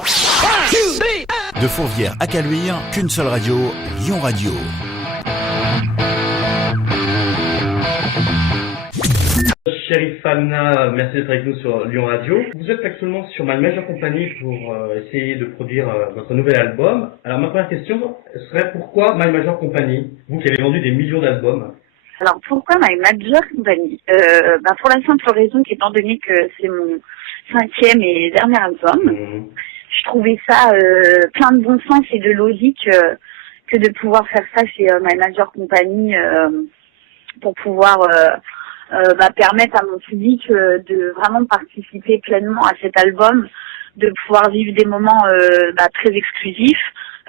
De Fourvière à Caluire, qu'une seule radio, Lyon Radio. Chérie Famna, merci d'être avec nous sur Lyon Radio. Vous êtes actuellement sur My Major Company pour essayer de produire votre nouvel album. Alors ma première question serait pourquoi My Major Company, vous qui avez vendu des millions d'albums? Alors pourquoi My Major Company pour la simple raison qu'étant donné que c'est mon 5e et dernier album, je trouvais ça plein de bon sens et de logique que de pouvoir faire ça chez My Major Company pour pouvoir permettre à mon public de vraiment participer pleinement à cet album, de pouvoir vivre des moments très exclusifs,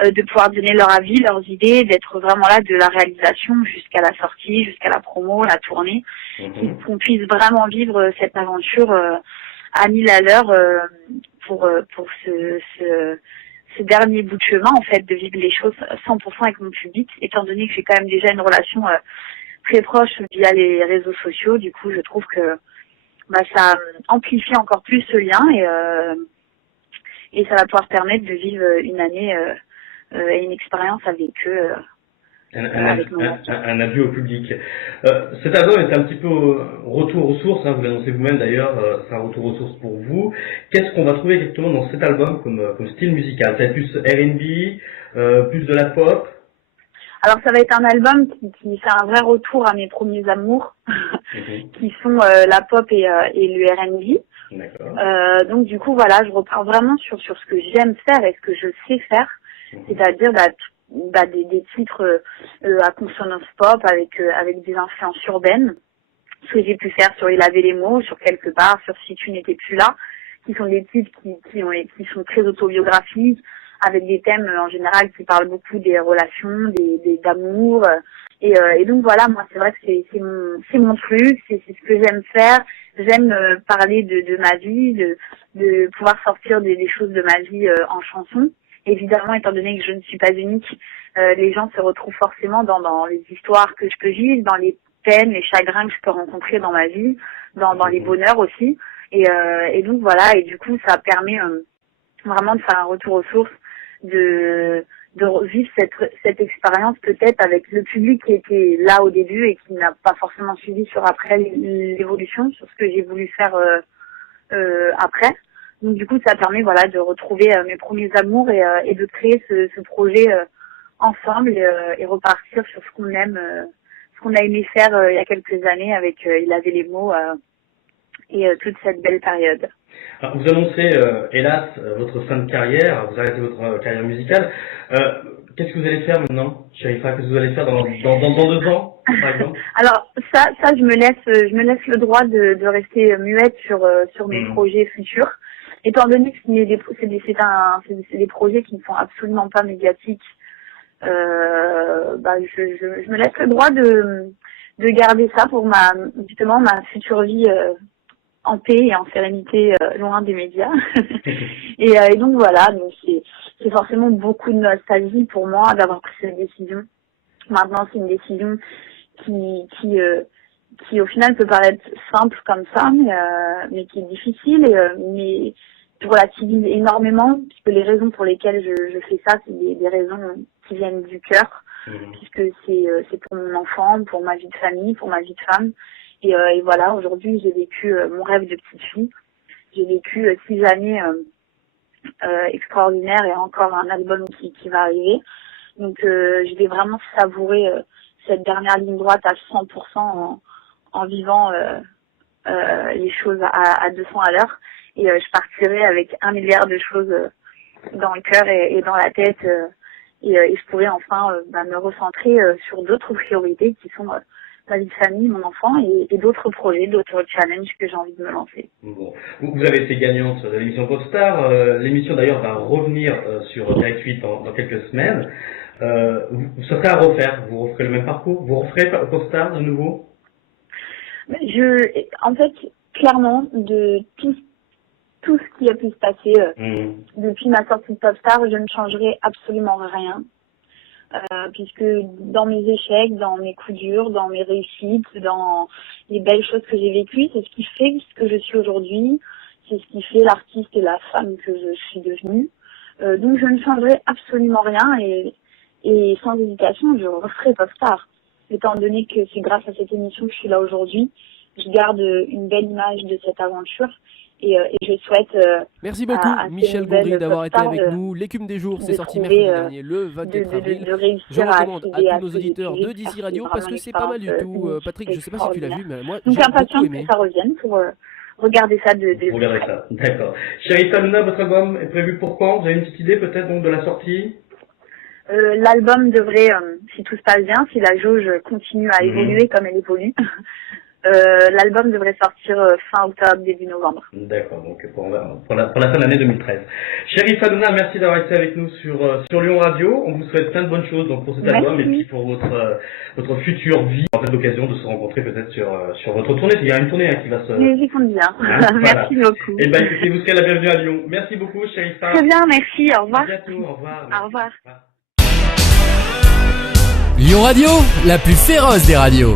de pouvoir donner leur avis, leurs idées, d'être vraiment là de la réalisation jusqu'à la sortie, jusqu'à la promo, la tournée, qu'on puisse vraiment vivre cette aventure à 1000 à l'heure pour ce dernier bout de chemin, en fait, de vivre les choses 100% avec mon public, étant donné que j'ai quand même déjà une relation très proche via les réseaux sociaux. Du coup, je trouve que ça amplifie encore plus ce lien et ça va pouvoir permettre de vivre une année et une expérience avec eux. Un avis au public. Cet album est un petit peu retour aux sources, vous l'annoncez vous-même d'ailleurs, c'est un retour aux sources pour vous. Qu'est-ce qu'on va trouver exactement dans cet album comme style musical? Ça va être plus R&B, plus de la pop? Alors ça va être un album qui fait un vrai retour à mes premiers amours, qui sont la pop et le R&B. D'accord. Donc du coup voilà, je repars vraiment sur ce que j'aime faire et ce que je sais faire, c'est-à-dire des titres à consonance pop avec des influences urbaines, ce que j'ai pu faire sur Il avait les mots, sur Quelque part, sur Si tu n'étais plus là, qui sont des titres qui sont très autobiographiques, avec des thèmes en général qui parlent beaucoup des relations, d'amour, et donc voilà, moi c'est vrai que c'est mon truc, c'est ce que j'aime faire. J'aime parler de ma vie, de pouvoir sortir des choses de ma vie en chanson. Évidemment, étant donné que je ne suis pas unique, les gens se retrouvent forcément dans les histoires que je peux vivre, dans les peines, les chagrins que je peux rencontrer dans ma vie, dans les bonheurs aussi. Et donc voilà, et du coup ça permet vraiment de faire un retour aux sources, de revivre cette expérience peut-être avec le public qui était là au début et qui n'a pas forcément suivi sur après l'évolution, sur ce que j'ai voulu faire après. Donc du coup ça permet de retrouver mes premiers amours et de créer ce projet ensemble et repartir sur ce qu'on aime, ce qu'on a aimé faire il y a quelques années avec Il avait les mots et toute cette belle période. Alors, vous annoncez, hélas, votre fin de carrière, vous arrêtez votre carrière musicale. Qu'est-ce que vous allez faire maintenant, Sharifa? Qu'est-ce que vous allez faire dans 2 ans, par exemple? Alors ça, je me laisse le droit de rester muette sur mes projets futurs, étant donné que c'est des projets qui ne sont absolument pas médiatiques. Je me laisse le droit de garder ça pour ma future vie en paix et en sérénité, loin des médias. et donc voilà, donc c'est forcément beaucoup de nostalgie pour moi d'avoir pris cette décision. Maintenant, c'est une décision qui au final peut paraître simple comme ça, mais qui est difficile, mais je relativise énormément, puisque les raisons pour lesquelles je fais ça, c'est des raisons qui viennent du cœur, puisque c'est pour mon enfant, pour ma vie de famille, pour ma vie de femme. Et voilà, aujourd'hui, j'ai vécu mon rêve de petite fille. J'ai vécu 6 années extraordinaires et encore un album qui va arriver. Donc, je vais vraiment savourer cette dernière ligne droite à 100% en vivant les choses à 200 à l'heure. Et je partirai avec 1 milliard de choses dans le cœur et dans la tête. Et je pourrai enfin me recentrer sur d'autres priorités qui sont ma vie de famille, mon enfant et d'autres projets, d'autres challenges que j'ai envie de me lancer. Bon. Vous avez été gagnante de l'émission Popstar. L'émission d'ailleurs va revenir sur Direct 8 dans quelques semaines. Ce serait à refaire. Vous referez le même parcours? Vous referez Popstar de nouveau? En fait, clairement, de tout ce qui a pu se passer depuis ma sortie de Popstar, je ne changerai absolument rien. Puisque dans mes échecs, dans mes coups durs, dans mes réussites, dans les belles choses que j'ai vécues, c'est ce qui fait ce que je suis aujourd'hui, c'est ce qui fait l'artiste et la femme que je suis devenue. Donc je ne changerai absolument rien et sans hésitation, je referai Popstar. Étant donné que c'est grâce à cette émission que je suis là aujourd'hui, je garde une belle image de cette aventure et je souhaite merci beaucoup Michel Gondry d'avoir été avec nous. L'écume des jours, c'est sorti mercredi dernier, le 24 avril. Je recommande à tous nos auditeurs de Dizzy Radio parce que c'est pas mal du tout. Patrick, je sais pas si tu l'as vu, mais moi j'ai beaucoup aimé. Que ça revienne pour regarder ça de regarder ça, d'accord. Sheriff Hanouna, votre album est prévu pour quand? Vous avez une petite idée peut-être donc de la sortie? L'album devrait, si tout se passe bien, si la jauge continue à évoluer comme elle évolue, l'album devrait sortir fin octobre, début novembre. D'accord, donc pour la fin de l'année 2013. Sheriff Hanouna, merci d'avoir été avec nous sur Lyon Radio. On vous souhaite plein de bonnes choses donc pour cet album et puis pour votre future vie. On aura l'occasion de se rencontrer peut-être sur votre tournée. Il y a une tournée qui va se... Mais j'y compte bien. Merci beaucoup. Et ben écoutez, vous serez la bienvenue à Lyon. Merci beaucoup, Sheriff. Très bien, merci. Au revoir. À bientôt, au revoir. Au revoir. Lyon Radio, la plus féroce des radios.